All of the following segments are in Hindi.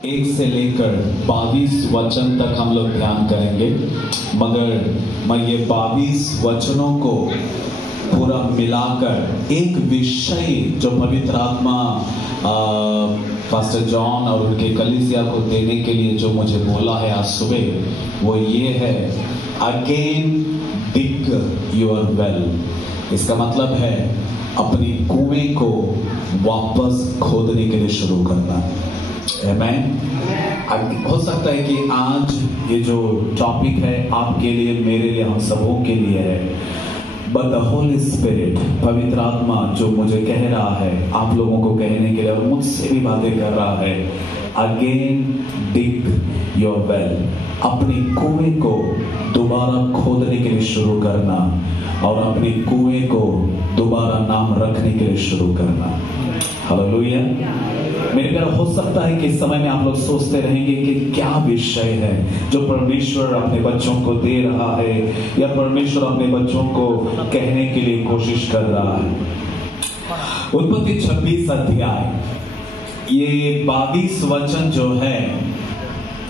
1 से लेकर 22 वचन तक हम लोग ध्यान करेंगे, मगर मैं ये 22 वचनों को पूरा मिलाकर एक विषय जो पवित्र आत्मा पास्टर जॉन और उनके कलीसिया को देने के लिए जो मुझे बोला है आज सुबह, वो ये है, अगेन डिग योर वेल। इसका मतलब है अपनी कुएं को वापस खोदने के लिए शुरू करना। आमेन। हो सकता है कि आज ये जो टॉपिक है आपके लिए, मेरे लिए, हम सबों के लिए है, बट द होली स्पिरिट, पवित्र आत्मा जो मुझे कह रहा है आप लोगों को कहने के लिए और मुझसे भी बातें कर रहा है, अगेन डिग योर वेल। अपनी कुएं को दोबारा खोदने के लिए शुरू करना और अपनी कुएं को दोबारा नाम रखने के लिए शुरू करना। हालेलुया। मेरे प्यार, हो सकता है कि इस समय में आप लोग सोचते रहेंगे कि क्या विषय है जो परमेश्वर अपने बच्चों को दे रहा है या परमेश्वर अपने बच्चों को कहने के लिए कोशिश कर रहा है। उत्पत्ति 26 अध्याय, ये 22 वचन जो है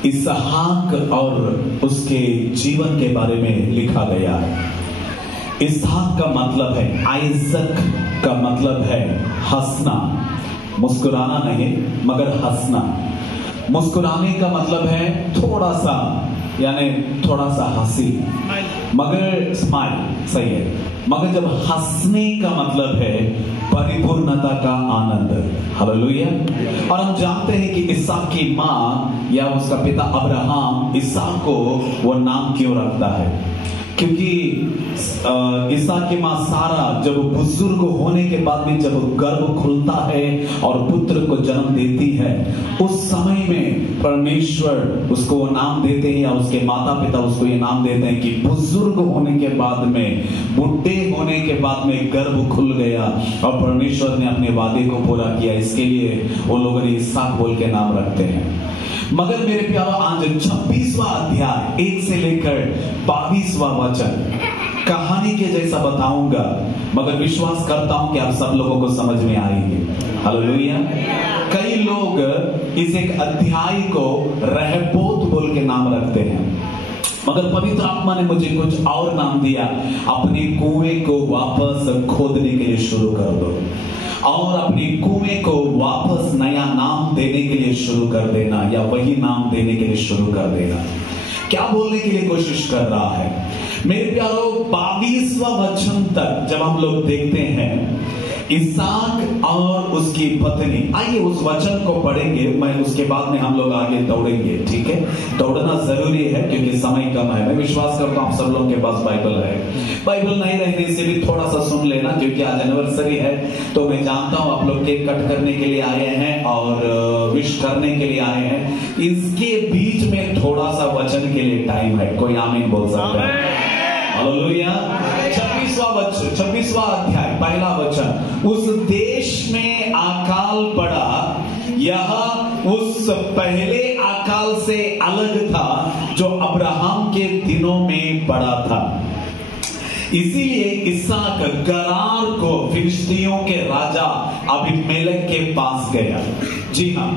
इसहाक और उसके जीवन के बारे में लिखा गया है। इसहाक का मतलब है, आइजक का मतलब है हंसना, मुस्कुराना नहीं मगर हंसना। मुस्कुराने का मतलब है थोड़ा सा, यानी थोड़ा सा हंसी, मगर स्माइल, सही है। मगर जब हंसने का मतलब है परिपूर्णता का आनंद। हालेलुया। और हम जानते हैं कि इसहाक की माँ या उसका पिता अब्राहम इसहाक को वो नाम क्यों रखता है, क्योंकि इसहाक की मां सारा जब बुजुर्ग होने के बाद भी जब गर्भ खुलता है और पुत्र को जन्म देती है, उस समय में परमेश्वर उसको वो नाम देते हैं या उसके माता पिता उसको ये नाम देते हैं कि बुजुर्ग होने के बाद में, बुढ़े होने के बाद में गर्भ खुल गया और परमेश्वर ने अपने वादे को पूरा किया। इसके लिए वो लोगों ने इसहाक बोल के नाम रखते हैं। मगर मेरे प्यारो, आज 26वां अध्याय 1 से लेकर 22वां वचन कहानी के जैसा बताऊंगा, मगर विश्वास करता हूं कि आप सब लोगों को समझ में आएंगे। हालेलुया। कई लोग इस एक अध्याय को रहबोत बोल के नाम रखते हैं, मगर पवित्र आत्मा ने मुझे कुछ और नाम दिया, अपनी कुएं को वापस खोदने के लिए शुरू कर दो और अपनी कुएं को वापस नया नाम देने के लिए शुरू कर देना, या वही नाम देने के लिए शुरू कर देना। क्या बोलने के लिए कोशिश कर रहा है मेरे प्यारो? 22वां वचन तक जब हम लोग देखते हैं इसहाक और उसकी पत्नी, आइए उस वचन को पढ़ेंगे, मैं उसके बाद में हम लोग आगे दौड़ेंगे। ठीक है, दौड़ना जरूरी है क्योंकि समय कम है। मैं विश्वास करता हूँ आप सब लोगों के पास बाइबल है। बाइबल नहीं रहने से भी थोड़ा सा सुन लेना, क्योंकि आज एनिवर्सरी है। तो मैं जानता हूँ आप लोग केक कट करने के लिए आए हैं और विश करने के लिए आए हैं, इसके बीच में थोड़ा सा वचन के लिए टाइम है। कोई आमीन बोल सकता है? हालेलुया। 26वां अध्याय पहला वचन, उस देश में अकाल पड़ा, यह उस पहले अकाल से अलग था जो अब्राहम के दिनों में पड़ा था। इसीलिए इसहाक गरार को फिलिस्तीयों के राजा अबीमेलेक के पास गया। जी हाँ,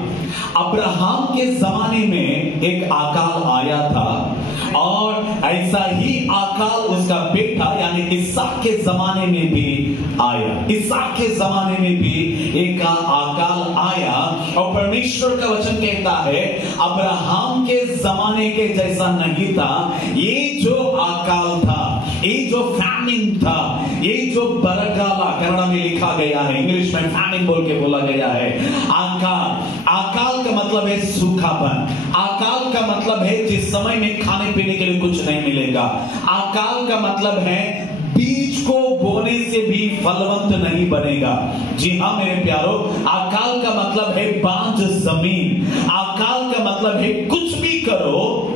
अब्राहम के जमाने में एक अकाल आया था और ऐसा ही अकाल उसका बेटा यानी इसहाक के जमाने में भी आया। इसहाक के जमाने में भी एक अकाल आया और परमेश्वर का वचन कहता है अब्राहम के जमाने के जैसा नहीं था। ये जो अकाल था, ये जो फैमिन था, ये जो बरगाला कन्नड़ में लिखा गया है, इंग्लिश में फैमिन बोल के बोला गया है। अकाल का मतलब है सूखापन। अकाल का मतलब है जिस समय में खाने पीने के लिए कुछ नहीं मिलेगा। अकाल का मतलब है बीज को बोने से भी फलवंत नहीं बनेगा। जी हाँ मेरे प्यारो, अकाल का मतलब है बांझ जमीन। अकाल का मतलब है कुछ भी करो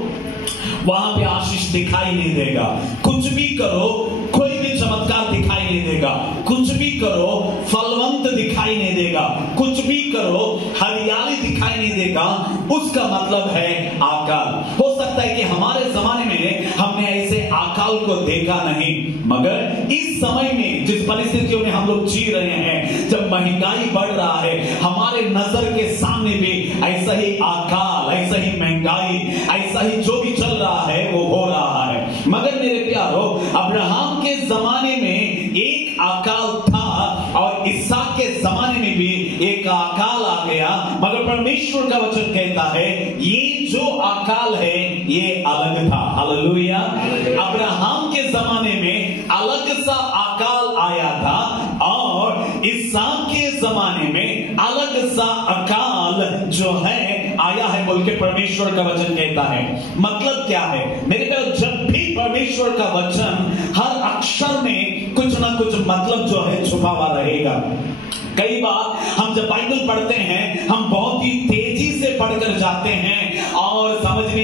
वहां पे आशीष दिखाई नहीं देगा, कुछ भी करो कोई भी चमत्कार दिखाई नहीं देगा, कुछ भी करो फलवंत दिखाई नहीं देगा, कुछ भी करो हरियाली दिखाई नहीं देगा। उसका मतलब है अकाल। हो सकता है कि हमारे जमाने में हमने ऐसे अकाल को देखा नहीं, मगर इस समय में जिस परिस्थितियों में हम लोग जी रहे हैं, जब महंगाई बढ़ रहा है, हमारे नजर के सामने भी ऐसा ही अकाल ऐसा ही महंगाई, ऐसा ही जो भी चल रहा है वो हो रहा है। मगर मेरे प्यारो, अब्राहम के जमाने में एक अकाल था और इसहाक के जमाने में भी एक अकाल आ गया। मगर परमेश्वर का वचन कहता है ये जो अकाल है ये अलग था। हालेलुया। अब्राहम के जमाने में अलग सा अकाल आया था और इसहाक के जमाने में अलग सा अकाल जो है आया है बोल के परमेश्वर का वचन कहता है। मतलब क्या है मेरे प्यारो, जब भी परमेश्वर का वचन हर अक्षर में कुछ ना कुछ मतलब जो है छुपा हुआ रहेगा। कई बार हम जब बाइबल पढ़ते हैं हम बहुत ही तेजी से पढ़कर जाते हैं और समझ में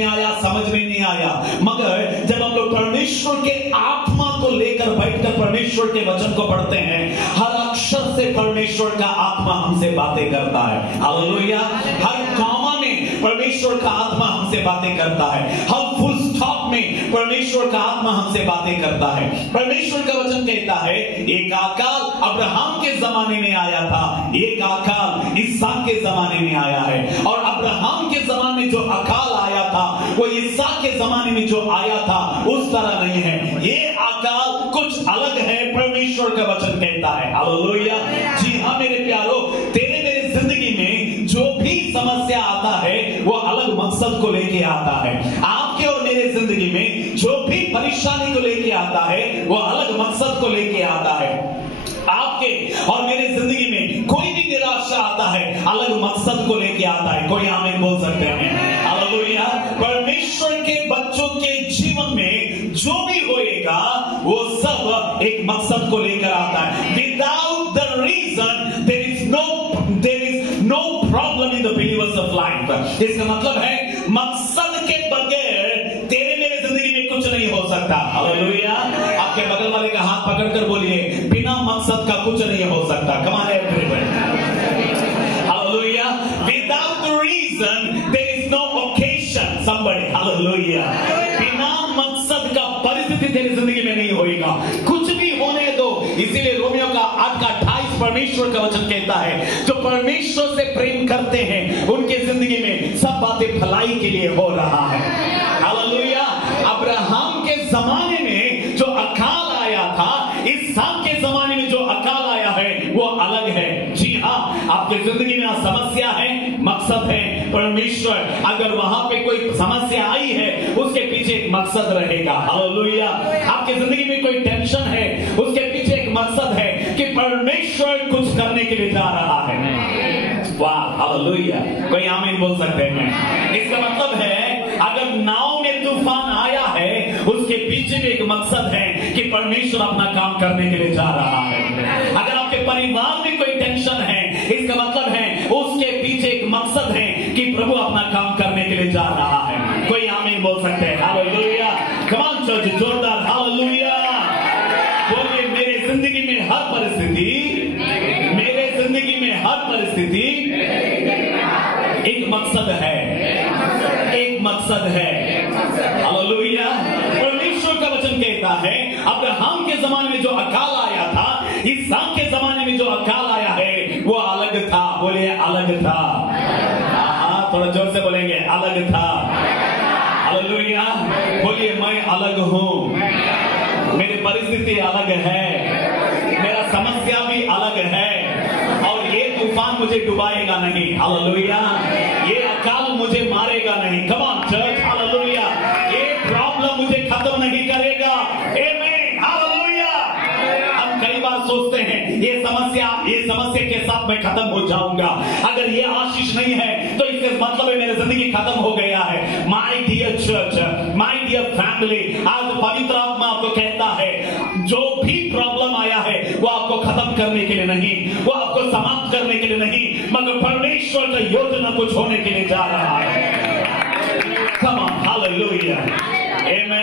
नहीं आया। मगर जब हम लोग परमेश्वर के आत्मा को लेकर बैठकर परमेश्वर के वचन को पढ़ते हैं, हर अक्षर से परमेश्वर का आत्मा हमसे बातें करता है। हालेलुया। हर कॉमा में परमेश्वर का आत्मा हमसे बातें करता है, हर फुल स्टॉप में परमेश्वर का आत्मा हमसे बातें करता है। परमेश्वर का वचन कहता है एक अकाल अब्राहम के जमाने में आया था, एक अकाल इसहाक के जमाने में आया है। और अब्राहम के जमाने में जो अकाल आया था वो इसहाक के जमाने में जो आया था उस तरह नहीं है। ये अकाल कुछ अलग है, परमेश्वर का वचन कहता है। हालेलुया। जी हाँ मेरे प्यारो, तेरे मेरे जिंदगी में जो भी समस्या आता है वो अलग मकसद को लेके आता है। आपके और मेरे जिंदगी में जो भी परेशानी को लेके आता है वो अलग मकसद को लेके आता है। आपके और मेरे जिंदगी में कोई भी निराशा आता है अलग मकसद को लेके आता है। कोई आमीन बोल सकते हैं। हालेलुया। परमेश्वर के बच्चों के जीवन में जो भी होएगा वो सब एक मकसद को लेकर आता है। Without the reason there is no problem in the believers of life. इसका मतलब है मकसद के बगैर तेरे मेरे जिंदगी में कुछ नहीं हो सकता। हालेलुया। आपके बगल वाले का हाथ पकड़कर बोलिए बिना मकसद का कुछ नहीं हो सकता। Come on everyone. Hallelujah. Without the reason there is no occasion. Somebody. Hallelujah. बिना मकसद का परिस्थिति तेरी जिंदगी में नहीं होएगा। कुछ भी होने दो। इसीलिए रोमियो का 8:28 परमेश्वर का वचन कहता है जो परमेश्वर से प्रेम करते हैं उनके जिंदगी में सब बातें भलाई के लिए हो रहा है। हालेलुया। अब्राहम के जमाने में जो अकाल आया था, इसहाक के जमाने में जो अकाल आया है वो अलग है। जी हाँ, आपके जिंदगी में समस्या है, मकसद है। परमेश्वर अगर वहां पे कोई समस्या आई है उसके पीछे एक मकसद रहेगा। हालेलुया। आपकी जिंदगी में कोई टेंशन है उसके पीछे एक मकसद है कि परमेश्वर कुछ करने के लिए जा रहा है। वाह। हालेलुया। कोई आमीन बोल सकते हैं। इसका मतलब है अगर नाव में तूफान आया है उसके पीछे भी एक मकसद है कि परमेश्वर अपना काम करने के लिए जा रहा है। अगर आपके परिवार में कोई टेंशन है इसका मतलब है उसके पीछे एक मकसद है कि प्रभु अपना काम करने के लिए जा रहा है। कोई आमीन बोल सकते हैं। हालेलुया। कम ऑन चर्च, जोरदार हालेलुया बोलिए। मेरे जिंदगी में हर परिस्थिति एक मकसद है, एक मकसद है। हालेलुया। परमेश्वर का वचन कहता है अब्राहम के जमाने में जो अकाल आया था, इसहाक के जमाने में जो अकाल आया है वो अलग था। बोलिए अलग था। हाँ, थोड़ा जोर से बोलेंगे अलग था। हालेलुया। बोलिए मैं अलग हूं, मेरी परिस्थिति अलग है, मेरा समस्या भी अलग है और ये तूफान मुझे डुबाएगा नहीं। हालेलुया। ये अकाल मुझे मारेगा नहीं। कम ऑन चर्च। हालेलुया। ये प्रॉब्लम मुझे खत्म नहीं करेगा। आमीन। हालेलुया। हम कई बार सोचते हैं ये समस्या के साथ मैं खत्म हो जाऊंगा। अगर ये आशीष नहीं है तो इसका मतलब है मेरी जिंदगी खत्म हो गया है। My dear church, my dear family, आज पवित्र आत्मा आपको कहता है जो भी प्रॉब्लम आया है वो आपको खत्म करने के लिए नहीं, वो आपको समाप्त करने के लिए नहीं, मगर परमेश्वर का योजना कुछ होने के लिए जा रहा है। Come on, hallelujah, amen।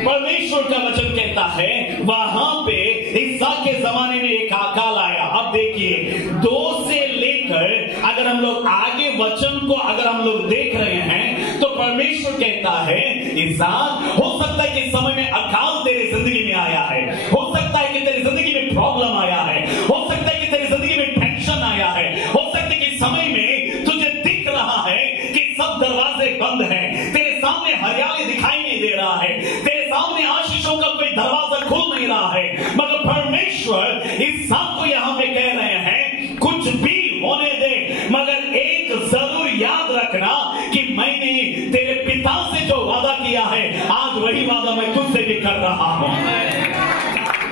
परमेश्वर का वचन कहता है वहां पे इसहाक के जमाने में एक अकाल आया। अब देखिए 2 से लेकर अगर हम लोग आगे वचन को अगर हम लोग देख रहे हैं तो परमेश्वर कहता है इसहाक, हो सकता है कि समय में अकाल तेरे जिंदगी में आया है, हो सकता है कि तेरी जिंदगी में प्रॉब्लम आया है, हो सकता है कि तेरी जिंदगी में टेंशन आया है, हो सकता है कि समय में तुझे दिख रहा है कि सब दरवाजे बंद हैं, तेरे सामने हरियाली दिखाई नहीं दे रहा है, तेरे सामने आशीषों का कोई दरवाजा खुल नहीं रहा है, मगर परमेश्वर इस बात को यहाँ पे कह रहे हैं कुछ भी होने दे, मगर एक जरूर याद रखना कि मैंने तेरे पिता से जो वादा किया है आज वही वादा मैं तुझसे भी कर रहा हूं।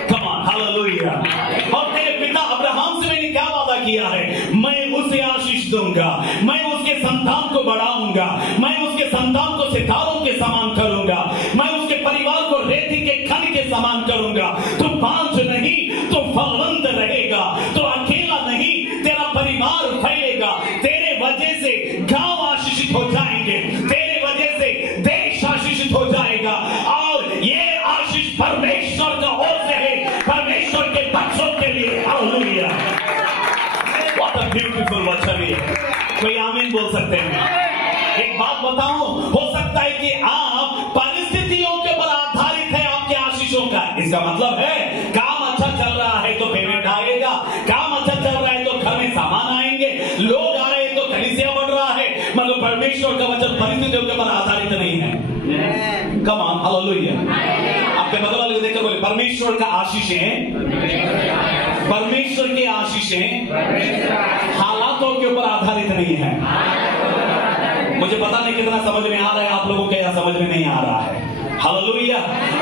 Come on, hallelujah. और तेरे पिता अब्राहम से मैंने क्या वादा किया है, मैं उसे आशीष दूंगा, मैं उसके संतान को बढ़ाऊंगा, मैं उसके संतान को सितारों के समान करूंगा, मैं उसके परिवार को रेती के खन के समान करूंगा। तू बांझ नहीं, तू फलवंत रहेगा, तो अकेला नहीं, तेरा परिवार फैलेगा, तेरे वजह से गांव आशीषित हो जाएंगे, तेरे वजह से देश आशीषित हो जाएगा, और ये आशीष परमेश्वर का ओर से है, परमेश्वर के बच्चों के लिए। हालेलुया, व्हाट अ ब्यूटीफुल वचन है। कोई आमीन बोल सकते हैं? एक बात बताऊं, हो सकता है कि आप परिस्थितियों के ऊपर आधारित है आपके आशीषों का। इसका मतलब है काम अच्छा चल रहा है तो पेमेंट आएगा, काम अच्छा चल रहा है तो घर में सामान आएंगे, लोग आ रहे हैं तो कलीसिया बढ़ रहा है, मगर परमेश्वर का वचन परिस्थितियों के ऊपर आधारित नहीं है। Come on, hallelujah. आपके बगल वाले को देखकर बोले परमेश्वर का आशीषें, परमेश्वर की आशीषें हालातों के ऊपर आधारित नहीं है। मुझे पता नहीं कितना समझ में आ रहा है आप लोगों के, या समझ में नहीं आ रहा है। हालेलुया।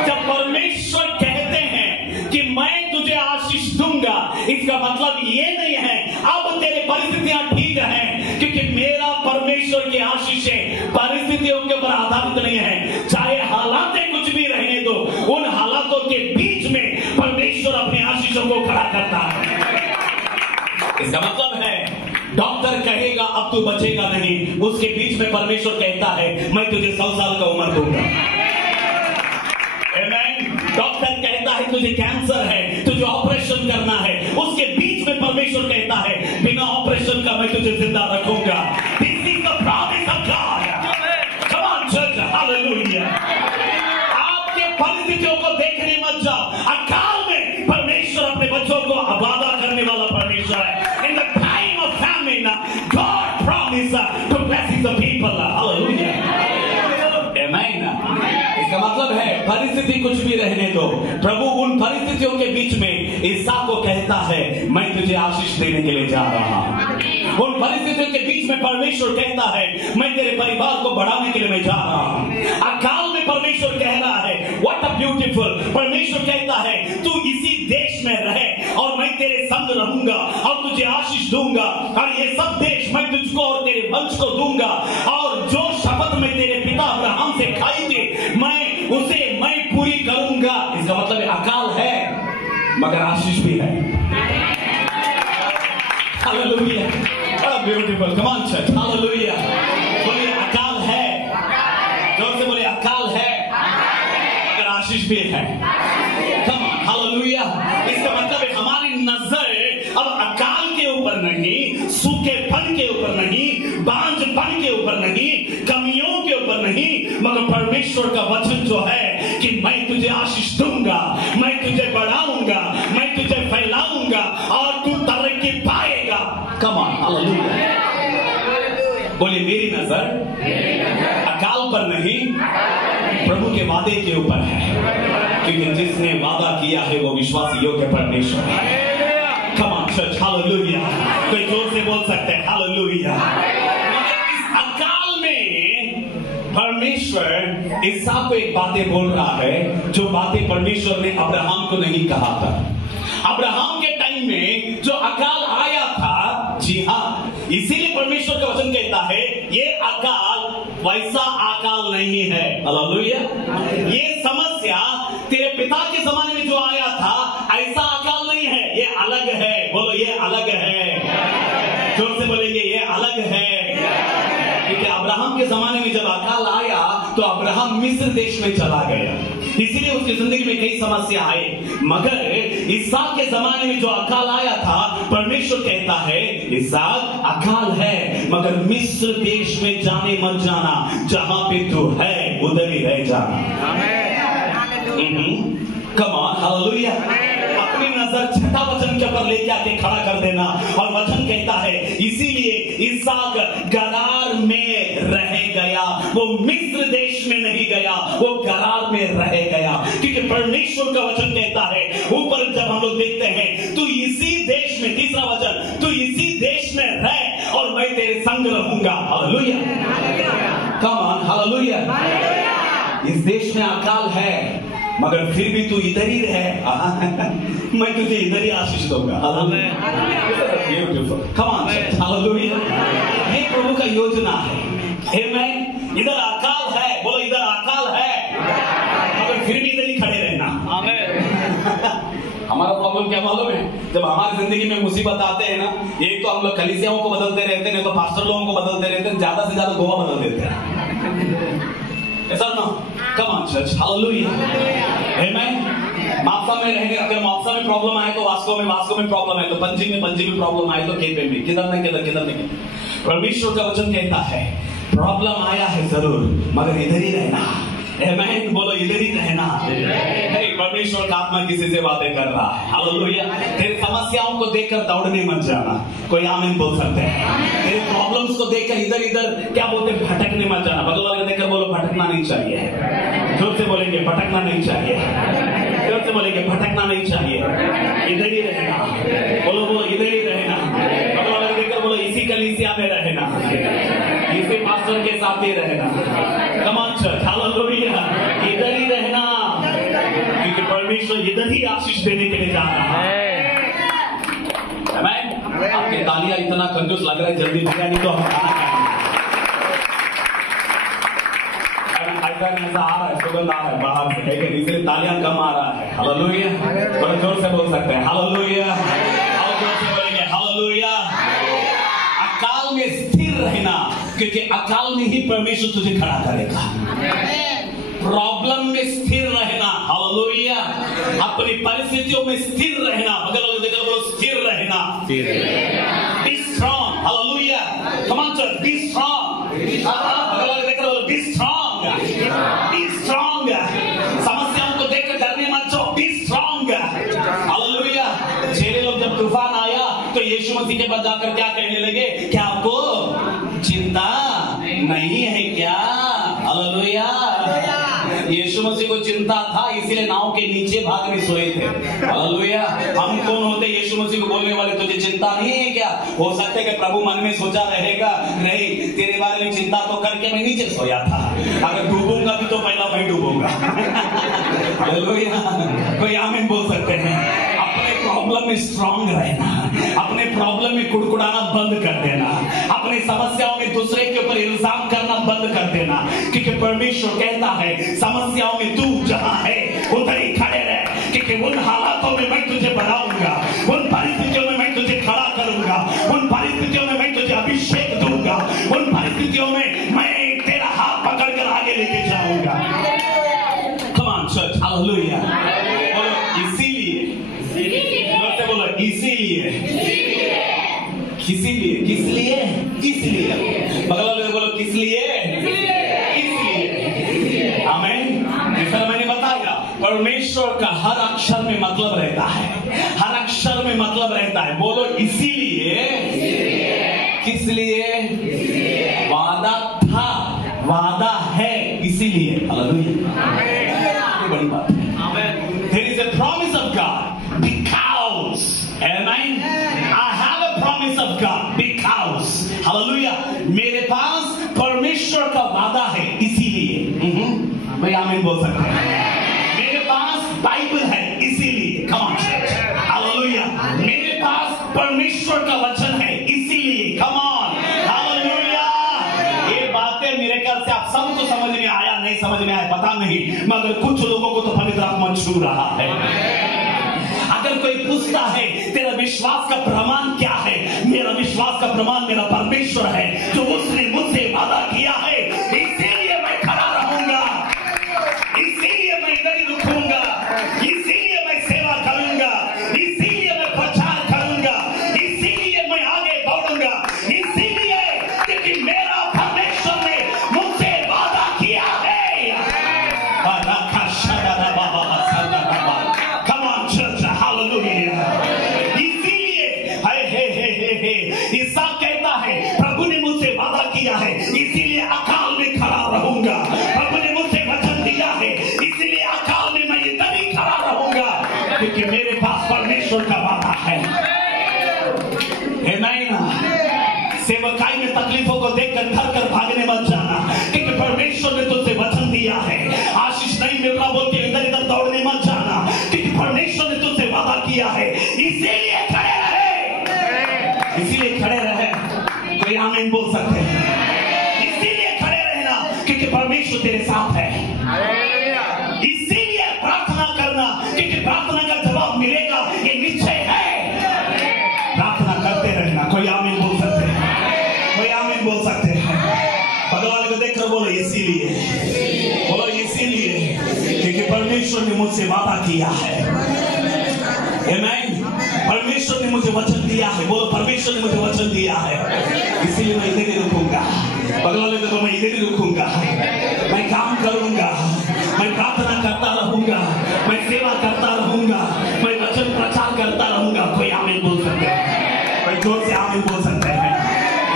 जब परमेश्वर कहते हैं कि मैं तुझे आशीष दूंगा, इसका मतलब ये नहीं है अब तेरे परिस्थितियां ठीक हैं, क्योंकि मेरा परमेश्वर की आशीषें परिस्थितियों के ऊपर आधारित नहीं है। चाहे हालातें कुछ भी रहने दो, उन हालातों के बीच में परमेश्वर अपने आशीषों को खड़ा करता है। इसका मतलब है डॉक्टर कहेगा अब तू बचेगा नहीं, उसके बीच में परमेश्वर कहता है मैं तुझे 100 साल का उम्र दूंगा। आमीन। डॉक्टर कहता है तुझे कैंसर है, तुझे ऑपरेशन करना है, उसके बीच में परमेश्वर कहता है बिना ऑपरेशन का मैं तुझे जिंदा रखूंगा। This is the promise of God. Come on church, hallelujah. आपके परिस्थितियों को देखने मत जाओ, अकाल में परमेश्वर अपने बच्चों को वादा करने वाला परमेश्वर है। In the time of famine God promise to bless his people. Hallelujah, amen. इसका मतलब है परिस्थिति कुछ भी रहने दो, प्रभु उन परिस्थितियों के बीच में इसहाक को कहता है मैं तुझे आशीष देने के लिए जा रहा हूं। उन परिस्थितियों के बीच में परमेश्वर कहता है मैं तेरे परिवार को बढ़ाने के लिए मैं जा रहा हूं। अकाल में परमेश्वर कह रहा है व्हाट अ ब्यूटीफुल, परमेश्वर कहता है तू इसी देश में रहे और मैं तेरे संग रहूंगा और तुझे आशीष दूंगा, और ये सब देश मैं तुझको और तेरे वंश को दूंगा, और जो शपथ में तेरे पिता अब्राहम से खाई थी उसे मैं पूरी करूंगा। इसका मतलब है अकाल है मगर आशीष भी है। हालेलुया, बड़ा beautiful. Come on church, hallelujah. बोलिए अकाल है, जोर से बोलिए अकाल है मगर आशीष भी है। Come on, hallelujah. इसका मतलब है हमारी नजर अब अकाल के ऊपर नहीं, सूखेपन के ऊपर नहीं, बांझपन के ऊपर नहीं, कमियों के ऊपर नहीं, मगर परमेश्वर का वचन जो है कि मैं तुझे आशीष दूंगा, मैं तुझे बढ़ाऊंगा, मैं तुझे फैलाऊंगा और तू तरक्की पाएगा। Come on, hallelujah. बोलिए मेरी नजर अकाल पर नहीं, प्रभु के वादे के ऊपर है, क्योंकि जिसने वादा किया है वो विश्वासी योग्य परमेश्वर है। कम ऑन चर्च, हालेलुया। कोई जोर से बोल सकते हैं हालेलुया। इस अकाल में परमेश्वर इसहाक को एक बातें बोल रहा है जो बातें परमेश्वर ने अब्राहम को नहीं कहा था। अब्राहम के टाइम में जो अकाल आया था, जी हाँ, इसीलिए परमेश्वर का वचन कहता है ये अकाल वैसा अकाल नहीं है। हालेलुया। ये समस्या तेरे पिता के जमाने में जो आया था ऐसा अकाल नहीं है, ये अलग है। बोलो ये अलग है, जोर से बोलेंगे ये अलग है। क्योंकि अब्राहम के जमाने में जब अकाल आया तो अब्राहम मिस्र देश में चला गया, इसीलिए उसकी जिंदगी में कई समस्या आई। मगर इसहाक के जमाने में जो अकाल आया था, परमेश्वर कहता है इसहाक अकाल है मगर मिस्र देश में जाने मत जाना, जहां पे तू है उधर ही रह जाना। Come on, hallelujah. अपनी नजर छठा वचन के ऊपर लेके आके खड़ा कर देना, और वचन कहता है इसीलिए इसहाक गरार में रह गया। गया, वो मिस्र देश में नहीं गया, वो गरार में रह गया, क्योंकि परमेश्वर का वचन कहता है ऊपर जब हम लोग देखते हैं तू इसी देश में, तीसरा वचन, तू इसी देश में रह और मैं तेरे संग रहूंगा। Hallelujah, come on, hallelujah. इस देश में अकाल है मगर फिर भी तू इधर ही रहे, मैं तुझे इधर ही आशीष दूंगा। Come on, hallelujah. ये प्रभु का योजना है। आमेन। इधर अकाल है, बोलो इधर अकाल है मगर फिर भी इधर ही खड़े रहना। हमारा प्रॉब्लम क्या मालूम है, जब हमारी जिंदगी में मुसीबत आते हैं ना, एक तो हम लोग कलीसियाओं को बदलते रहते हैं, नहीं तो पास्टर लोगों को बदलते रहते हैं, ज्यादा से ज्यादा गोवा बदल देते हैं। ऐसा ना, कम ऑन चर्च, हालेलुया। आमेन। मापसा में रहने, अगर मापसा में प्रॉब्लम आए तो वास्को में प्रॉब्लम है, तो पंजी में प्रॉब्लम आए तो केपे में, किधर न किधर। परमेश्वर का वचन कहता है प्रॉब्लम आया है जरूर मगर इधर ही रहना। आमेन, बोलो इधर ही रहना। परमेश्वर का आत्मा किसी से बातें कर रहा है। हालेलुया। तेरी समस्याओं को देखकर दौड़ने मत जाना। कोई आमीन बोल सकते हैं। तेरे प्रॉब्लम्स को देखकर इधर इधर क्या बोलते हैं, भटकने मत जाना। बगल वाले देखकर बोलो भटकना नहीं चाहिए। जोर से बोलेंगे भटकना नहीं चाहिए। जोर से बोलेंगे भटकना नहीं चाहिए, इधर ही रहना। बोलो इधर ही रहना। बगल वाले देखकर बोलो इसी कलीसिया में रहना, इसी पास्टर के साथ ही रहना। कम ऑन चर्च, हालेलुया। इधर ही रहना क्योंकि परमेश्वर इधर ही आशीष देने के लिए जा रहा है। आमीन। आपके तालियां इतना कंजूस लग रहा है, जल्दी बिरयानी तो हम खाना खाएंगे। ऐसा आ रहा है, सुगंध आ रहा है बाहर से, लेकिन इसलिए तालियां कम आ रहा है। हालेलुया। थोड़ा जोर से बोल सकते हैं हालेलुया। और जोर से बोलेंगे हालेलुया। अकाल में स्थिर रहना क्योंकि अकाल में ही परमेश्वर तुझे खड़ा करेगा। प्रॉब्लम में स्थिर रहना, हालेलुया। अपनी परिस्थितियों में स्थिर रहना। बगल वाले देखकर बोलो स्थिर रहना। B strong, hallelujah. Come on church, B strong. बगल वाले देखकर बोलो बी स्ट्रांग, बी स्ट्रांग। समस्याओं को देखकर डरने मत जाओ, बी स्ट्रांग, हालेलुया। चेले लोग जब तूफान आया तो यीशु मसीह के पास जाकर क्या कहने लगे, क्या आपको चिंता नहीं है क्या? हालेलुया। यीशु मसीह को चिंता था इसलिए नाव के नीचे भाग में सोए थे। हालेलुया। हम कौन होते यीशु मसीह को बोलने वाले, तुझे चिंता नहीं है क्या? हो सकता है कि प्रभु मन में सोचा रहेगा, नहीं तेरे बारे में चिंता तो करके मैं नीचे सोया था, अगर डूबूंगा भी तो पहला मैं डूबूंगा। हालेलुया। कोई आमीन बोल सकते हैं। अपने प्रॉब्लम में स्ट्रांग रहना, अपने प्रॉब्लम में कुड़कुड़ाना बंद कर देना, अपनी समस्याओं में दूसरे के ऊपर इल्जाम करना बंद कर देना, क्योंकि परमेश्वर कहता है समस्याओं में तू जहां है उधर ही खड़े रह, क्योंकि उन हालातों में मैं तुझे बढ़ाऊंगा, उन परिस्थितियों में मैं तुझे खड़ा करूंगा, उन परिस्थितियों में मैं तुझे अभिषेक दूंगा, उन परिस्थितियों में मैं तेरा हाथ पकड़कर आगे लेके जाऊंगा। कम ऑन चर्च, हालेलुया। बोलो इसीलिए, बोलो इसीलिए, किसीलिए, किस लिए, इसलिए। बगल वाले बोलो किस लिए, इसलिए। आमीन। जैसा मैंने बताया परमेश्वर का हर अक्षर में मतलब रहता है, हर अक्षर में मतलब रहता है। बोलो इसीलिए, किस लिए, वादा था, वादा है, इसीलिए। हालेलुया। ये बड़ी बात है। There is a promise of God because, amen, I have a promise of God because, hallelujah, मेरे पास परमेश्वर का वादा है इसीलिए। भाई आमीन बोल सकते हैं। मेरे पास बाइबल है इसीलिए। come on church, hallelujah। मेरे पास परमेश्वर का वचन है इसीलिए। come on, hallelujah। ये बातें मेरे ख्याल से आप सबको समझ में आया, नहीं समझ में आया पता नहीं, मगर कुछ लोगों को तो पवित्र आत्मा छू रहा है। अगर कोई पूछता है तेरा विश्वास का प्रमाण क्या है, मेरा विश्वास का प्रमाण मेरा परमेश्वर है, जो उसने मुझसे वादा किया है, इसीलिए मैं खड़ा रहूंगा, इसीलिए मैं इधर ही रुकूंगा, इसीलिए मैं सेवा करूंगा, इसीलिए मैं प्रचार करूंगा, इसीलिए मैं आगे बढ़ूंगा, इसीलिए क्योंकि मेरा परमेश्वर ने मुझसे वादा किया है। Come on church, hallelujah। इसीलिए इसका कहता है प्रभु ने मुझसे वादा किया है, इसीलिए धर कर भागने मत जाना, क्योंकि परमेश्वर ने तुझसे वचन दिया है। आशीष नहीं मिल रहा बोल के इधर इधर दौड़ने मत जाना, क्योंकि परमेश्वर ने तुझसे वादा किया है। इसीलिए खड़े रहे, इसीलिए खड़े रहे। कोई आमीन बोल सकते हैं? इसीलिए खड़े रहना क्योंकि परमेश्वर तेरे साथ है। इसीलिए प्रार्थना करना क्योंकि प्रार्थना का जवाब मिलेगा, ये निश्चय है। प्रार्थना करते रहना। कोई आमीन बोल सकते हैं? कोई आमीन बोल सकते हैं? भगवान को देखकर बोलो इसीलिए, बोलो इसीलिए क्योंकि परमेश्वर ने मुझसे वादा किया है। आमीन। परमेश्वर ने मुझे वचन दिया है। बोलो परमेश्वर ने मुझे वचन दिया है, इसीलिए मैं इधर ही रुकूंगा। भगवान को मैं इधर ही रुकूंगा, मैं काम करूंगा, मैं प्रार्थना करता रहूंगा, मैं सेवा करता रहूंगा, मैं वचन प्रचार करता रहूंगा। कोई आमीन बोल सकते हैं? कोई जोर से आमीन बोल सकते हैं?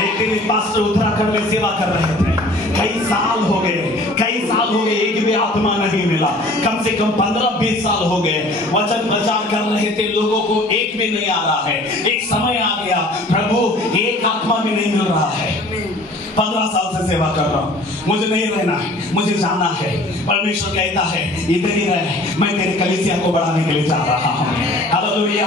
एक दिन एक पास्टर उत्तराखंड में सेवा कर रहे थे। कई साल हो गए, एक भी आत्मा नहीं मिला। कम से कम 15-20 साल हो गए वचन प्रचार कर रहे थे, लोगों को एक भी नहीं आ रहा है। एक समय आ गया, प्रभु एक आत्मा भी नहीं मिल रहा है। 15 साल से सेवा कर रहा हूं, मुझे नहीं रहना है, मुझे जाना है। परमेश्वर कहता है इधर ही रह, मैं तेरे कलीसिया को बढ़ाने के लिए जा रहा हूं। हालेलुया।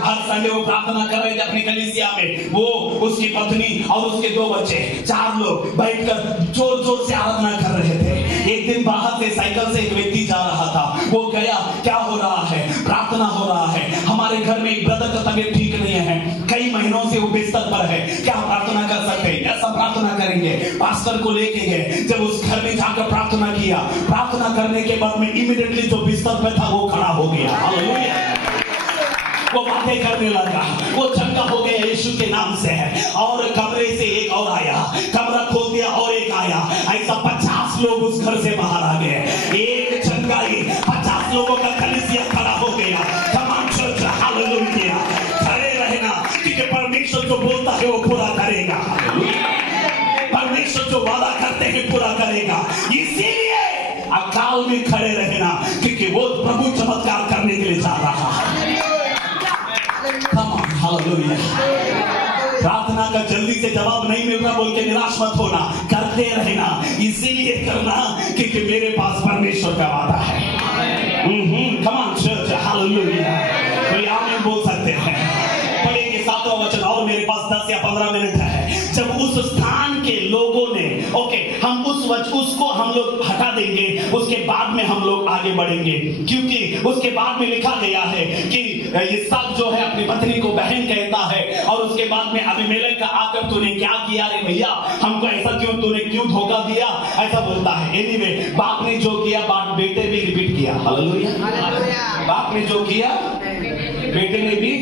हर संडे वो प्रार्थना कर रहे थे अपनी कलीसिया में। वो, उसकी पत्नी और उसके 2 बच्चे, 4 लोग बैठकर जोर जोर से आराधना कर रहे थे। एक दिन बाहर से साइकिल से एक व्यक्ति जा रहा था। वो गया, क्या हो रहा है? प्रार्थना हो रहा है। हमारे घर में एक ब्रदर का तबीयत ठीक नहीं है, कई महीनों से वो बिस्तर पर है, क्या प्रार्थना कर सकते हैं? ऐसा प्रार्थना करेंगे। पास्टर को लेके गए। जब उस घर में जाकर प्रार्थना किया, प्रार्थना करने के बाद में इमीडिएटली जो बिस्तर पे था वो खड़ा हो गया। हालेलुया। वो बातें करने लगा, वो चंगा हो गया यीशु के नाम से है। और कमरे से एक और आया, कमरा खोल दिया और एक आया। ऐसा 50 लोग उस घर से बाहर आ गए। एक चंगाई 50 लोगों का कलीसिया खड़ा हो गया। कम ऑन चर्च, हालेलुया। खड़े रहना क्योंकि परमेश्वर जो बोलता है वो पूरा करेगा। परमेश्वर जो वादा करते हैं पूरा करेगा। इसीलिए अकाल में खड़े रहना क्योंकि वो प्रभु चमत्कार करने के लिए जा रहा है। हालेलुया। प्रार्थना का जल्दी से जवाब नहीं मिल रहा बोल के निराश मत होना, करते रहना। इसीलिए करना क्योंकि मेरे पास परमेश्वर का वादा है। कम ऑन चर्च, हालेलुया। कोई आमीन बोल सकते हैं? पढ़ेंगे 7वां वचन और मेरे पास 10 या 15 मिनट है। जब उस स्थान के लोगों ने, हम उसको हम लोग हटा देंगे, उसके बाद में हम लोग आगे बढ़ेंगे, क्योंकि उसके बाद में लिखा गया है कि इसहाक जो है अपनी पत्नी को बहन कहता है। और उसके बाद में अबीमेलेक का आकर तूने क्या किया रे भैया, हमको ऐसा तूने क्यों धोखा दिया, ऐसा बोलता है। एनीवे, बाप ने जो किया बेटे भी रिपीट किया। हालेलुया। बाप ने जो किया बेटे ने भी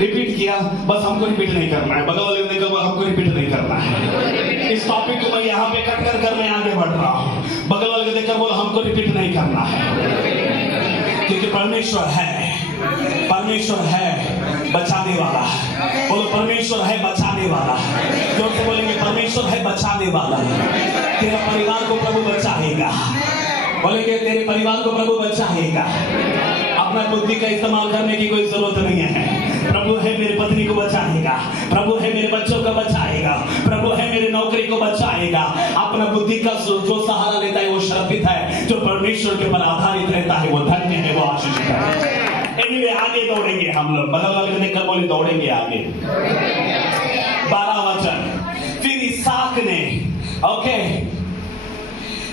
रिपीट किया। बस हमको रिपीट नहीं करना है। बगल वाले ने कहा हमको रिपीट नहीं करना है। इस टॉपिक को मैं यहाँ पे कट कर मैं आगे बढ़ रहा हूँ। बगल वाले को देखकर बोलो हमको रिपीट नहीं करना है, क्योंकि परमेश्वर है बचाने वाला है। बोलो परमेश्वर है बचाने वाला है। जोर से बोलेंगे परमेश्वर है बचाने वाला है। तेरा परिवार को प्रभु बचाएगा। बोलेंगे तेरे परिवार को प्रभु बचाएगा। अपना बुद्धि का इस्तेमाल करने की कोई जरूरत नहीं है। प्रभु है मेरी पत्नी को बचाएगा, प्रभु है मेरे बच्चों को बचाएगा, प्रभु है मेरी नौकरी को बचाएगा। अपना बुद्धि का जो सहारा लेता है वो श्रापित है, जो परमेश्वर के ऊपर आधारित रहता है वो धन्य है, वो आशीषित है। एनीवे, आगे दौड़ेंगे हम लोग। बगल वाले को देखकर बोले दौड़ेंगे आगे। 12 वचन। फिर इसहाक ने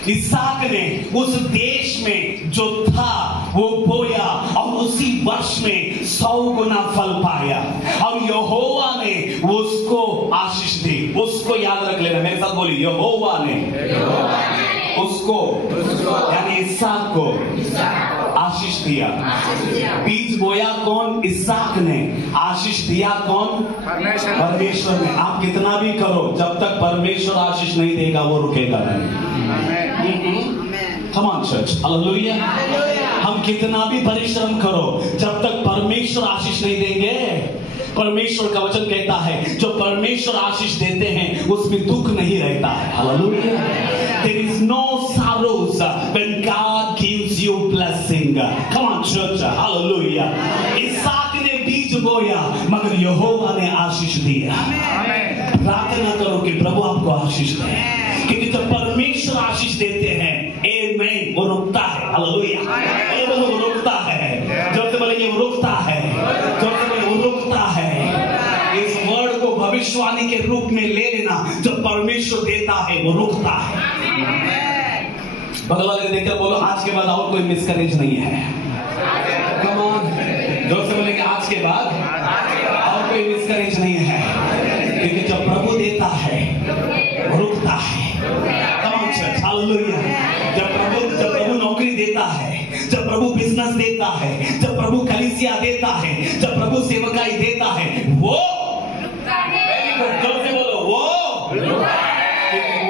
इसहाक ने उस देश में जो था वो बोया और उसी वर्ष में 100 गुना फल पाया और यहोवा ने उसको आशीष दी। उसको याद रख लेना, मेरे साथ बोलिए, यहोवा ने उसको यानी इसहाक को आशीष दिया। बीज बोया कौन? इसहाक ने। आशीष दिया कौन? परमेश्वर ने। आप कितना भी करो, जब तक परमेश्वर आशीष नहीं देगा वो रुकेगा नहीं। Come on church, hallelujah. हम कितना भी परिश्रम करो, जब तक परमेश्वर आशीष नहीं देंगे, परमेश्वर का वचन कहता है जो परमेश्वर आशीष देते हैं उसमें दुख नहीं रहता है। Hallelujah. There is no sorrows when God gives you blessing. Come on church, hallelujah. Ishaq ने बीज बोया मगर यहोवा ने आशीष दिया। प्रार्थना करो कि प्रभु आपको आशीष दे, क्योंकि जब परमेश्वर आशीष देते हैं आमीन, वो रुकता है। हालेलुया, वो रुकता है। जो से बोलेंगे वो रुकता है, जो से बोलेंगे वो रुकता है। इस वर्ड को भविष्यवाणी के रूप में ले लेना, जो परमेश्वर देता है वो रुकता है। बगल वाले देखकर बोलो आज के बाद और कोई मिसकैरेज नहीं है। कम ऑन, जोर से बोलेंगे आज के बाद और कोई मिसकैरेज नहीं है, क्योंकि जब प्रभु देता है वो रुकता है। कम ऑन चर्च, हालेलुया। जब प्रभु नौकरी देता है, जब प्रभु बिजनेस देता है, जब प्रभु कलीसिया देता है, जब प्रभु सेवकाई देता है, वो जोर से बोलो वो,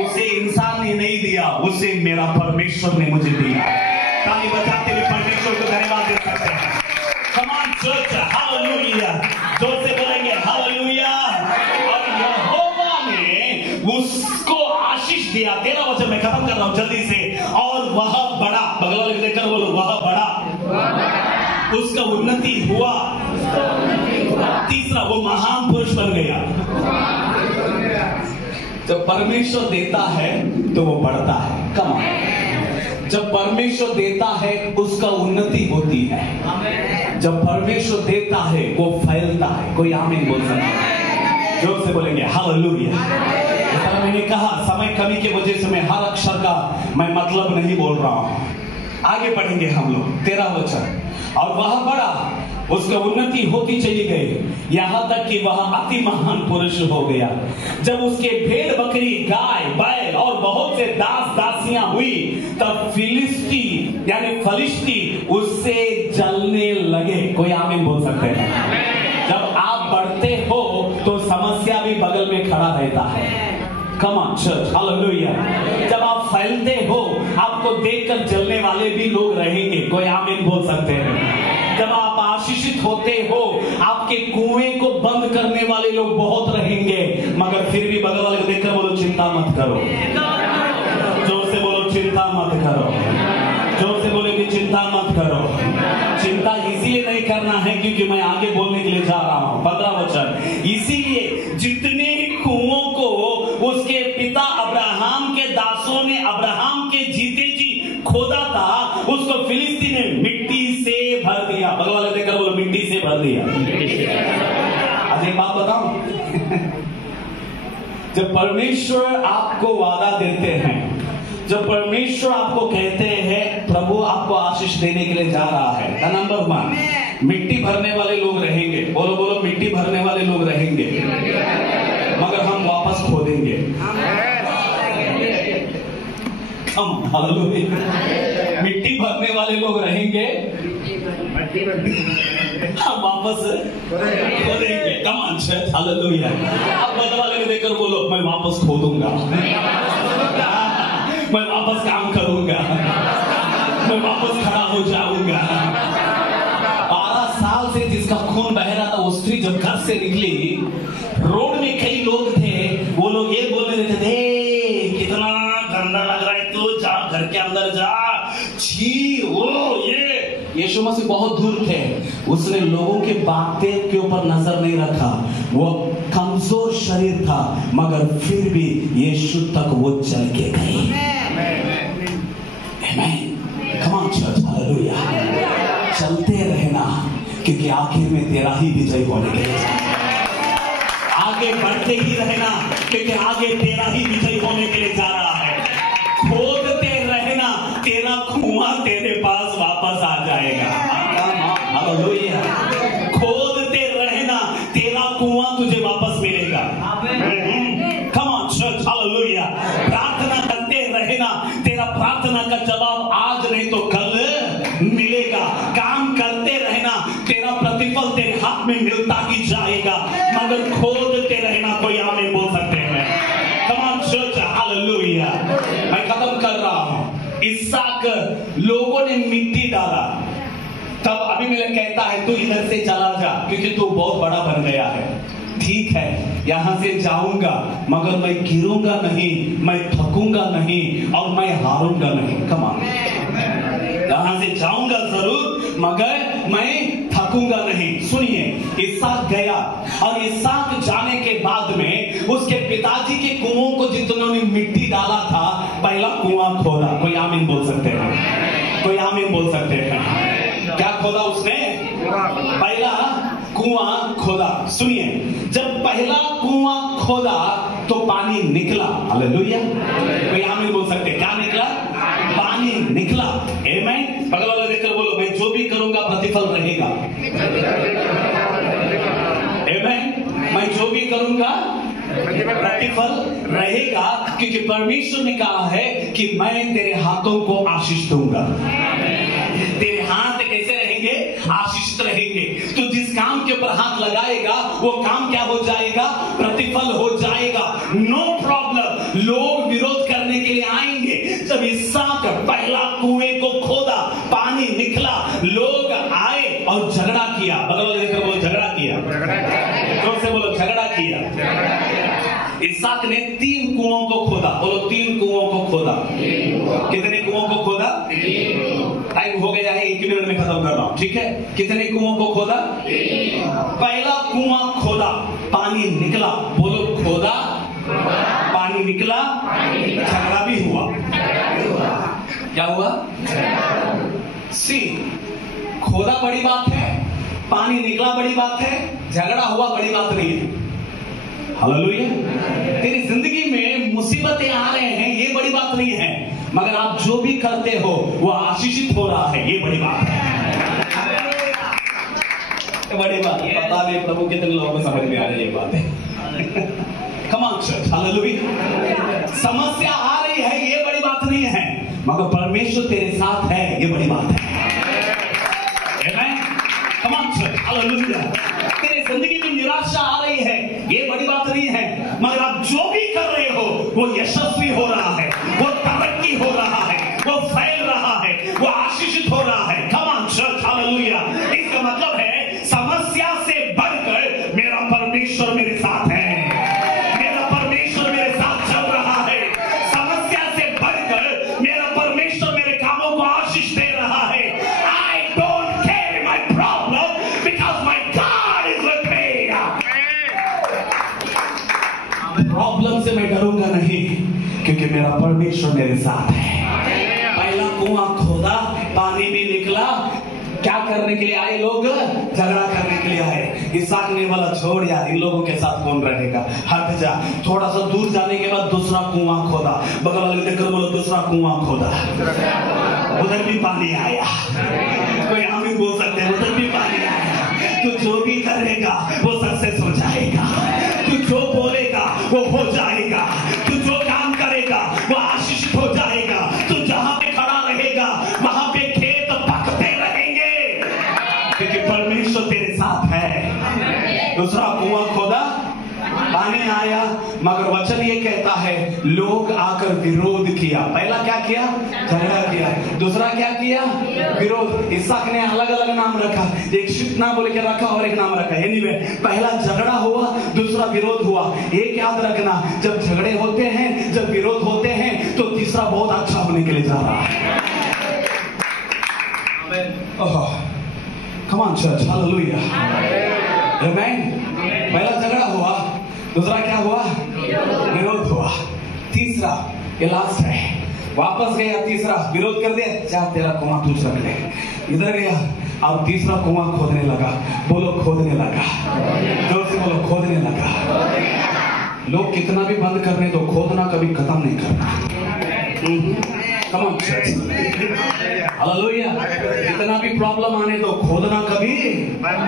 उसे इंसान ने नहीं दिया, उसे मेरा परमेश्वर ने मुझे दिया। ताली बजाते हुए परमेश्वर को धन्यवाद दे सकते हैं। कम ऑन चर्च, हालेलुया। जोर से बोलेंगे हालेलुया। और यहोवा ने उसको आशीष दिया। 13 वचन में खत्म कर रहा हूं जल्दी से। और वह बड़ा, बगल वाले देखकर बोलो वह बड़ा, उसका उन्नति हुआ। तीसरा, वो महान पुरुष बन गया। जब परमेश्वर देता है तो वो बढ़ता है। कम ऑन, जब परमेश्वर देता है उसका उन्नति होती है। जब परमेश्वर देता है वो फैलता है। कोई आमीन बोल सकता है? जोर से बोलेंगे हालेलुया। मैंने कहा समय कमी की वजह से मैं हर अक्षर का मैं मतलब नहीं बोल रहा हूं। आगे पढ़ेंगे हम लोग 13 वचन। और वह बड़ा, उसका उन्नति होती चली गई, यहां तक कि वह अति महान पुरुष हो गया। जब उसके भेड़ बकरी गाय बैल और बहुत से दास दासियां हुई, तब फिलिस्ती यानी फलिश्ती उससे जलने लगे। कोई आमीन बोल सकते हैं? जब आप बढ़ते हो तो समस्या भी बगल में खड़ा रहता है। कम ऑन चर्च, हालेलुया। जब आप फैलते हो आपको देखकर जलने वाले भी लोग रहेंगे। कोई आमीन बोल सकते हैं? जब आप आशीषित होते हो आपके कुएं को बंद करने वाले लोग बहुत रहेंगे, मगर फिर भी बगल वाले को देखकर बोलो चिंता मत करो। जोर से बोलो चिंता मत करो। जोर से बोले कि चिंता मत करो। चिंता इसीलिए नहीं करना है क्योंकि मैं आगे बोलने के लिए जा रहा हूं। 15 वचन। इसीलिए जितने कुओं को उसके पिता अब्राहम के दासों ने अब्राहम के जीते जी खोदा था, उसको फिलिस्ती ने मिट्टी से भर दिया। बगल वाले देखकर बोलो मिट्टी से भर दिया। आज एक बात बताऊं, जब परमेश्वर आपको वादा देते हैं, जब परमेश्वर आपको कहते हैं प्रभु आपको आशीष देने के लिए जा रहा है, नंबर 1 मिट्टी भरने वाले लोग रहेंगे। बोलो बोलो मिट्टी भरने वाले लोग रहेंगे, मगर हम वापस खो देंगे। मिट्टी भरने वाले लोग रहेंगे, हम वापस खो देंगे। कम ऑन चर्च, हालेलुया। अब बगल वाले को देखकर बोलो मैं वापस खो दूंगा, मैं वापस काम करूंगा, मैं वापस खड़ा हो जाऊंगा। 12 साल से जिसका खून बह रहा था वो स्त्री जब घर से निकली, रोड में कई लोग थे, वो लोग ये बोलने देते थे कितना गंदा लग रहा है, तू जा घर के अंदर जा, छी वो ये। यीशु मसीह बहुत दूर थे, उसने लोगों के बातें के ऊपर नजर नहीं रखा। वो कमजोर शरीर था मगर फिर भी यीशु तक वो चल के गई। Come on church, hallelujah. चलते रहना क्योंकि आखिर में तेरा ही विजय होने के लिए। आगे बढ़ते ही रहना क्योंकि आगे तेरा ही विजय होने के लिए जा रहा है। खोदते रहना, तेरा कुआं तेरे पास वापस आ जाएगा। हालेलुया। खोदते रहना, तेरा कुआं तुझे वापस मिलेगा। Come on church, hallelujah. प्रार्थना करते रहना, तेरा प्रार्थना का जवाब आज नहीं तो कल मिलेगा। काम करते रहना, तेरा प्रतिफल तेरे हाथ में मिलता ही जाएगा, मगर खोदते रहना। कोई आमीन बोल सकते हैं? Come on church, hallelujah. मैं खत्म कर रहा हूं। इसहाक लोगों ने मिट्टी डाला, तब अबीमेलेक कहता है तू इधर से चला जा क्योंकि तू बहुत बड़ा बन गया है। ठीक है, यहां से जाऊंगा मगर मैं गिरूंगा नहीं, मैं थकूंगा नहीं और मैं हारूंगा नहीं। कम ऑन, यहां से जाऊंगा जरूर मगर मैं थकूंगा नहीं। सुनिए, इसहाक गया और इसहाक जाने के बाद में उसके पिताजी के कुओं को जितनों मिट्टी डाला था, पहला कुआं खोदा। कोई आमीन बोल सकते हैं? कोई आमीन बोल सकते हैं? क्या खोदा उसने? पहला कुआं खोदा। सुनिए, जब पहला कुआं खोदा तो पानी निकला। हालेलुया। कोई आमीन बोल सकते हैं? क्या निकला? पानी निकला। आमीन। बगल वाले देखकर बोलो, मैं जो भी करूंगा प्रतिफल रहेगा। आमीन। मैं जो भी करूंगा प्रतिफल रहेगा, क्योंकि परमेश्वर ने कहा है कि मैं तेरे हाथों को आशीष दूंगा। तेरे हाथ कैसे रहेंगे? आशीषित रहेंगे। तो जिस काम के ऊपर हाथ लगाएगा वो काम क्या हो जाएगा? प्रतिफल हो जाएगा। No problem. लोग विरोध करने के लिए आएंगे। जब इसहाक पहला कुएं को खोदा, पानी निकला, लोग आए और झगड़ा किया। बगल वाले देखकर बोलो, झगड़ा किया। जोर से बोलो, झगड़ा किया। इसहाक ने 3 कुओं को खोदा। बोलो, 3 कुओं को खोदा। कितने कुओं को खोदा? टाइम हो गया है, 1 मिनट में खत्म कर रहा हूं, ठीक है? कितने कुओं को खोदा? पहला कुआं खोदा, पानी निकला। बोलो, खोदा, पानी निकला, झगड़ा भी हुआ। क्या हुआ? सी, खोदा बड़ी बात है, पानी निकला बड़ी बात है, झगड़ा हुआ बड़ी बात नहीं है। हालेलुया। तेरी जिंदगी में मुसीबतें आ रहे हैं, ये बड़ी बात नहीं है, मगर आप जो भी करते हो वो आशीषित हो रहा है, ये बड़ी बात है। बड़ी बात है। पता नहीं प्रभु कितने लोगों को समझ में आ रही है ये बात है। कम ऑन चर्च। हालेलुया। समस्या आ रही है, ये बड़ी बात नहीं है, मगर परमेश्वर तेरे साथ है, ये बड़ी बात है। आमीन। कम ऑन चर्च। हालेलुया। तेरी जिंदगी में निराशा आ रही है, ये बड़ी बात नहीं है, मगर आप जो भी कर रहे हो वो यशस्वी हो रहा है, वो तरक्की हो रहा है, वो फैल रहा है, वो आशीषित हो रहा है। कम ऑन चर्च। हालेलुया। इसका मतलब है समस्या से बढ़कर मेरा परमेश्वर मेरे साथ है, मेरा परमेश्वर मेरे साथ चल रहा है। समस्या से बढ़कर मेरा परमेश्वर मेरे कामों को आशीष दे रहा है। I don't carry my problem because my God is with me. Problem से मैं डरूंगा नहीं, क्योंकि मेरा परमेश्वर मेरे साथ है। पहला कुआं खोदा, पानी भी निकला। क्या करने के लिए आए लोग? झगड़ा करने के लिए आए। इसहाक ने बोला, छोड़ यार, इन लोगों के साथ कौन रहेगा, हट जा। थोड़ा सा दूर जाने के बाद दूसरा कुआं खोदा। बगल वाले देखकर बोलो, दूसरा कुआं खोदा। उधर भी पानी आया। कोई आमीन बोल सकते हैं? उधर भी पानी आया। तू जो भी करेगा वो सक्सेस हो जाएगा। तू जो बोलेगा वो हो जाएगा। तू जो काम करेगा वो आशीषित हो जाएगा। तू जहां पे खड़ा रहेगा वहां पे खेत पकते रहेंगे, क्योंकि परमेश्वर तेरे साथ है। दूसरा कुआं खोदा, पानी आया, मगर वचन ये कहता है लोग आकर विरोध किया। पहला क्या किया? झगड़ा किया। दूसरा क्या किया? विरोध। इसहाक ने अलग अलग नाम रखा, एक शिप्ना बोल के रखा और एक नाम रखा। एनीवे, पहला झगड़ा हुआ, दूसरा विरोध हुआ। एक याद रखना, जब झगड़े होते हैं, जब विरोध होते हैं, तो तीसरा बहुत अच्छा होने के लिए जा रहा है। कम ऑन चर्च। हालेलुया। आमीन। पहला झगड़ा हुआ, दूसरा क्या हुआ? विरोध हुआ। तीसरा, ये लास्ट है, वापस गया, तीसरा विरोध कर दिया, जा तेरा कुआं तू रख ले। इधर गया, अब तीसरा कुआं खोदने लगा। बोलो, खोदने लगा। जोर से बोलो, खोदने लगा। लोग कितना भी बंद करने तो खोदना कभी खत्म नहीं करना। कम ऑन चर्च। हालेलुया। कितना भी प्रॉब्लम आने तो खोदना कभी बंद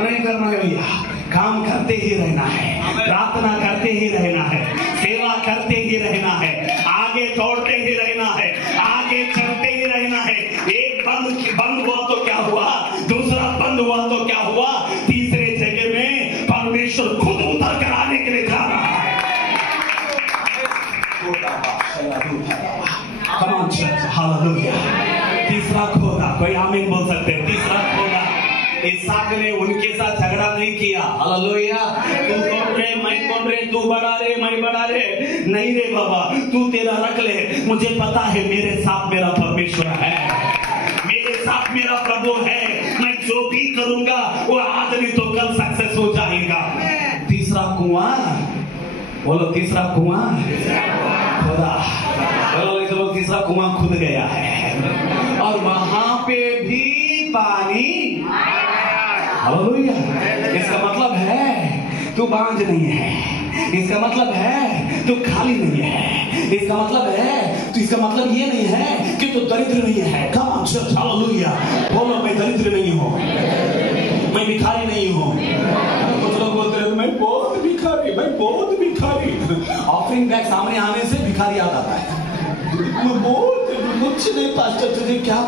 नहीं करना भैया। काम करते ही रहना है, प्रार्थना करते ही रहना है, सेवा करते ही रहना है, आगे दौड़ते ही रहना है, आगे चलते ही रहना है। एक बंद हुआ तो क्या हुआ? दूसरा बंद हुआ तो क्या हुआ? तीसरे जगह में परमेश्वर खुद उतर कर आने के लिए जा रहा है। Come on church, hallelujah। तीसरा खोदा। कोई आमीन बोल सकते हैं? तीसरा खोदा। इसहाक ने उनके साथ झगड़ा नहीं किया। हालेलुया। तू कौन रे, मैं कौन रे, तू बड़ा रे, मैं बड़ा रे, नहीं रे बाबा, तू तेरा रख ले, मुझे पता है मेरे साथ मेरा परमेश्वर है, मेरे साथ मेरा प्रभु है। मैं जो भी करूंगा वो आज नहीं तो टोटल सक्सेस हो जाएगा। तीसरा कुआं, बोलो तीसरा कुआं खुदा, बोलो तीसरा कुआं खुद गया है और वहां पे भी पानी। हालेलुया। इसका मतलब है तू बांझ नहीं है, इसका मतलब है तू खाली नहीं है, इसका मतलब है तो इसका मतलब ये नहीं है कि तू दरिद्र नहीं है। कम ऑन चर्च, हालेलुया। बोलो मैं दरिद्र नहीं हूं, मैं भिखारी नहीं हूं। कुछ लोग बोलते हैं मैं बहुत भिखारी, मैं बहुत भिखारी। ऑफरिंग बैग सामने आने से भिखारी याद आता है। मैं बहुत कुछ नहीं पास्टर, तुझे क्या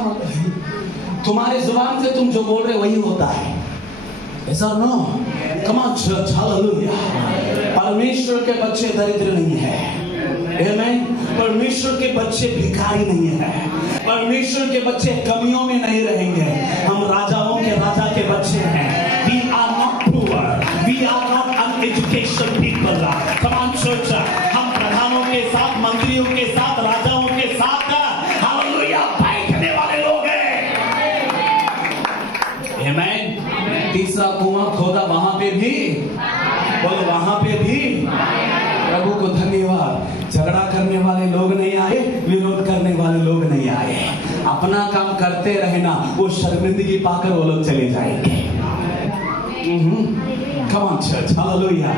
तुम्हारे जुबान से तुम जो बोल रहे वही होता है। ऐसा no, come on church, hallelujah. परमेश्वर के बच्चे दरिद्र नहीं है, आमीन। परमेश्वर के बच्चे भिखारी नहीं है, परमेश्वर के बच्चे कमियों में नहीं रहेंगे। हम राजाओं के राजा के बच्चे हैं। We are not poor, we are not uneducated people. Come on church, हम प्रधानों के साथ, मंत्रियों के साथ, राजाओं के साथ, हालेलुया, बैठने वाले लोग हैं, आमीन। तीसरा कुआं खोदा, वहां पे भी, बोलो वहां पे भी। प्रभु को धन्यवाद, झगड़ा करने वाले लोग नहीं आए, विरोध करने वाले लोग नहीं आए। अपना काम करते रहना, वो शर्मिंदगी पाकर वो लोग चले जाएंगे। Come on church, hallelujah.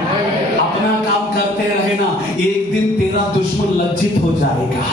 अपना काम करते रहना, एक दिन तेरा दुश्मन लज्जित हो जाएगा।